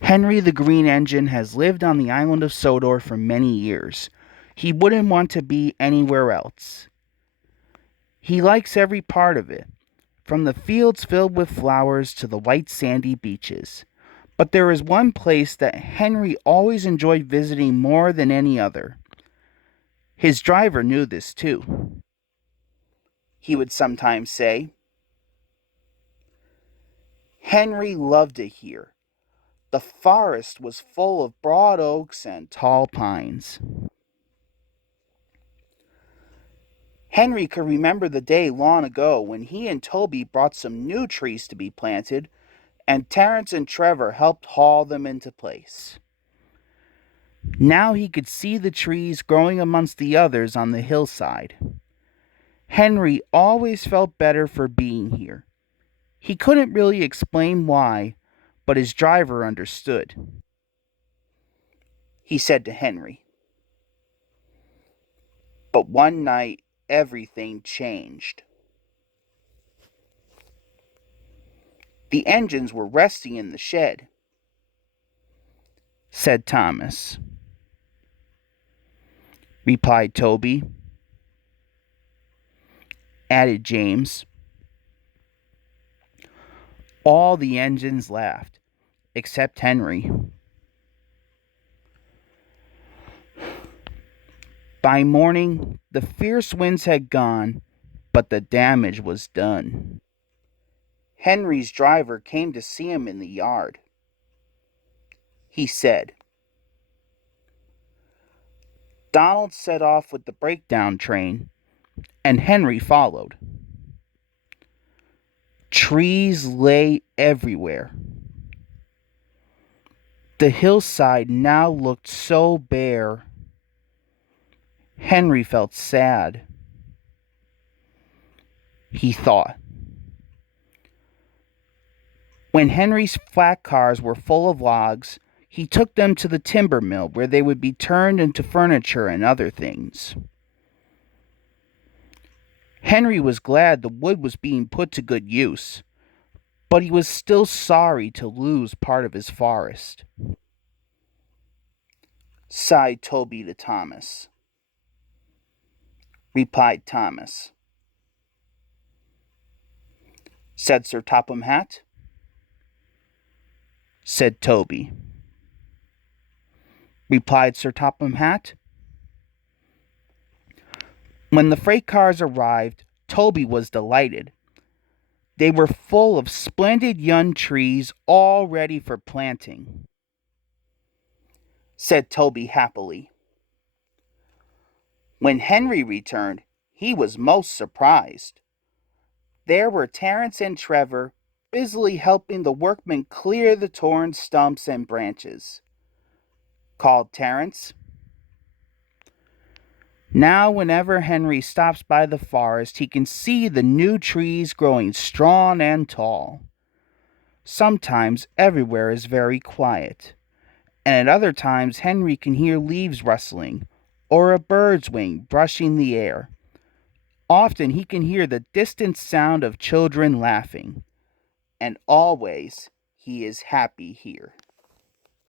Henry the Green Engine has lived on the island of Sodor for many years. He wouldn't want to be anywhere else. He likes every part of it, from the fields filled with flowers to the white sandy beaches. But there is one place that Henry always enjoyed visiting more than any other. His driver knew this too. He would sometimes say, Henry loved it here. The forest was full of broad oaks and tall pines. Henry could remember the day long ago when he and Toby brought some new trees to be planted, and Terence and Trevor helped haul them into place. Now he could see the trees growing amongst the others on the hillside. Henry always felt better for being here. He couldn't really explain why, but his driver understood. He said to Henry, "But one night everything changed. The engines were resting in the shed," said Thomas. Replied Toby. Added James. All the engines laughed, except Henry. By morning, the fierce winds had gone, but the damage was done. Henry's driver came to see him in the yard. He said, Donald set off with the breakdown train, and Henry followed. Trees lay everywhere. The hillside now looked so bare. Henry felt sad. He thought. When Henry's flat cars were full of logs, he took them to the timber mill where they would be turned into furniture and other things. Henry was glad the wood was being put to good use, but he was still sorry to lose part of his forest. Sighed Toby to Thomas. Replied Thomas. Said Sir Topham Hatt. Said Toby. Replied Sir Topham Hatt. When the freight cars arrived, Toby was delighted. They were full of splendid young trees all ready for planting. Said Toby happily. When Henry returned, he was most surprised. There were Terence and Trevor busily helping the workmen clear the torn stumps and branches. Called Terence. Now, whenever Henry stops by the forest, he can see the new trees growing strong and tall. Sometimes everywhere is very quiet, and at other times Henry can hear leaves rustling or a bird's wing brushing the air. Often he can hear the distant sound of children laughing, and always he is happy here.